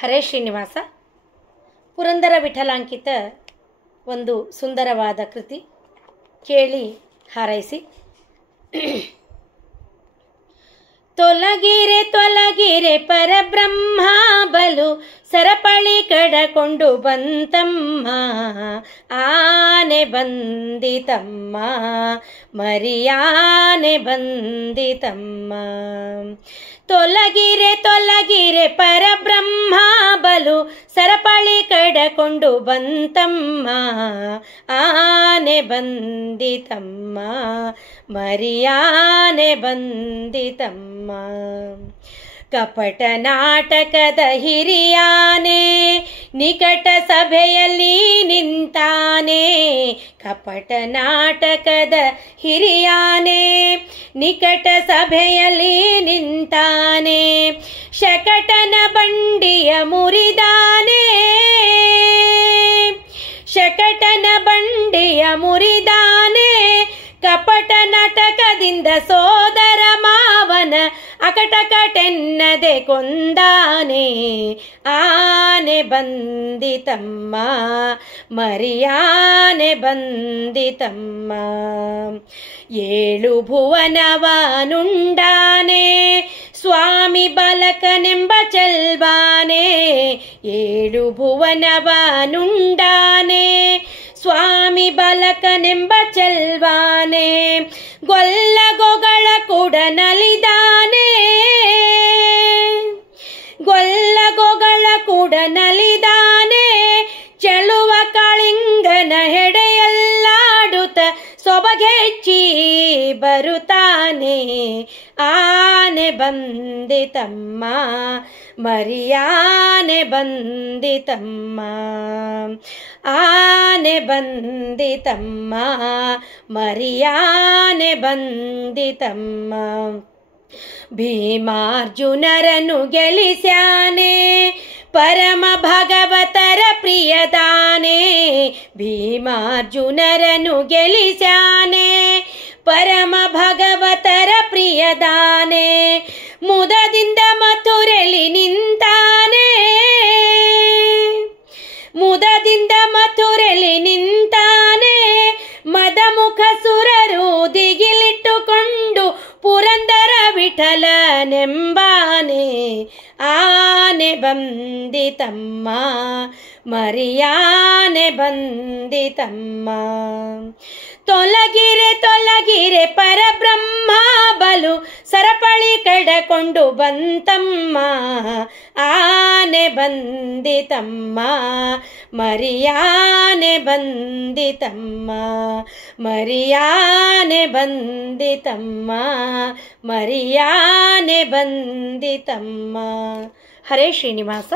ಹರೇ ಶ್ರೀನಿವಾಸ. ಪುರಂದರ ವಿಠಲಾಂಕಿತ ಒಂದು ಸುಂದರವಾದ ಕೃತಿ, ಕೇಳಿ ಹಾರೈಸಿ. ತೊಲಗಿರೆ ತೊಲಗಿರೆ ಪರಬ್ರಹ್ಮ ಬಲು ಸರಪಳಿ ಕಡಕೊಂಡು ಬಂತಮ್ಮ, ಆನೆ ಬಂದಿತಮ್ಮ ಮರಿಯಾನೆ ಬಂದಿತಮ್ಮ. ತೊಲಗಿರೆ ತೊಲಗಿರೆ ಪರಬ್ರಹ್ಮ ಬಲು ಸರಪಳಿ ಕಡಕೊಂಡು ಬಂತಮ್ಮ, ಆನೆ ಬಂದಿತಮ್ಮ ಮರಿಯಾನೆ ಬಂದಿತಮ್ಮ. ಕಪಟ ನಾಟಕದ ಹಿರಿಯಾನೆ ನಿಕಟ ಸಭೆಯಲ್ಲಿ ನಿಂತಾನೆ, ಕಪಟ ನಾಟಕದ ಹಿರಿಯಾನೆ ನಿಕಟ ಸಭೆಯಲ್ಲಿ ನಿಂತಾನೆ. ಶಕಟನ ಬಂಡಿಯ ಮುರಿದಾನೆ, ಶಕಟನ ಬಂಡಿಯ ಮುರಿದಾನೆ. ಕಪಟ ನಾಟಕದಿಂದ ಸೋದರ ಮಾವನ ಅಕಟಕಟೆನ್ನದೆ ಕೊಂದಾನೆ, ಆನೆ ಬಂದಿತಮ್ಮ ಮರಿಯಾನೆ ಬಂದಿತಮ್ಮ. ಏಳು ಭುವನವ ನುಂಡಾನೆ ಸ್ವಾಮಿ ಬಾಲಕನೆಂಬ ಚೆಲ್ವಾನೆ, ಏಳು ಭುವನವ ನುಂಡಾನೆ ಸ್ವಾಮಿ ಬಾಲಕನೆಂಬ ಚೆಲ್ವಾನೆ. ಗೊಲ್ಲಗೊಗಳ ಕೂಡ ನಲಿದಾನೆ, ಗೊಲ್ಲಗೊಗಳ ಕೂಡ ನಲಿದಾನೆ. ಚೆಳುವ ಕಾಳಿಂಗನ ಹೆಡೆಯಲ್ಲಾಡುತ್ತ ಸೊಬಗೆಚ್ಚಿ ಬರುತ್ತಾನೆ, ಆನೆ ಬಂದಿತಮ್ಮ ಮರಿಯಾನೆ ಬಂದಿತಮ್ಮ. ಆನೆ ಬಂದಿತಮ್ಮ ಮರಿಯಾನೆ ಬಂದಿತಮ್ಮ. ಭೀಮಾರ್ಜುನರನ್ನು ಗೆಲಿಸ್ಯಾನೆ ಪರಮ ಭಗವತರ ಪ್ರಿಯದಾನೆ, ಭೀಮಾರ್ಜುನರನ್ನು ಗೆಲಿಸ್ಯಾನೆ ಪರಮ ಭಗವತರ ಪ್ರಿಯದಾನೆ. ಮುದದಿಂದ ಮಥುರೆಲಿ ನಿಂತಾನೆ, ಮುದದಿಂದ ಮಥುರೆಲಿ ನಿಂತಾನೆ. ಮದಮುಖ ಸುರರು ದಿಗಿಲಿಟ್ಟುಕೊಂಡು ಪುರಂದರ ವಿಠಲನೆಂಬಾನೆ, ಆನೆ ಬಂದಿತಮ್ಮ ಮರಿಯಾನೆ ಬಂದಿತಮ್ಮ. ತೊಲಗಿರೆ ತೊಲಗಿರೆ ಪರಬ್ರಹ್ಮ ಬಲು ಸರಪಳಿ ಕಡಕೊಂಡು ಬಂತಮ್ಮ, ಆನೆ ಬಂದಿತಮ್ಮ ಮರಿಯಾನೆ ಬಂದಿತಮ್ಮ, ಮರಿಯಾನೆ ಬಂದಿತಮ್ಮ, ಮರಿಯಾನೆ ಬಂದಿತಮ್ಮ. ಹರೇ ಶ್ರೀನಿವಾಸ.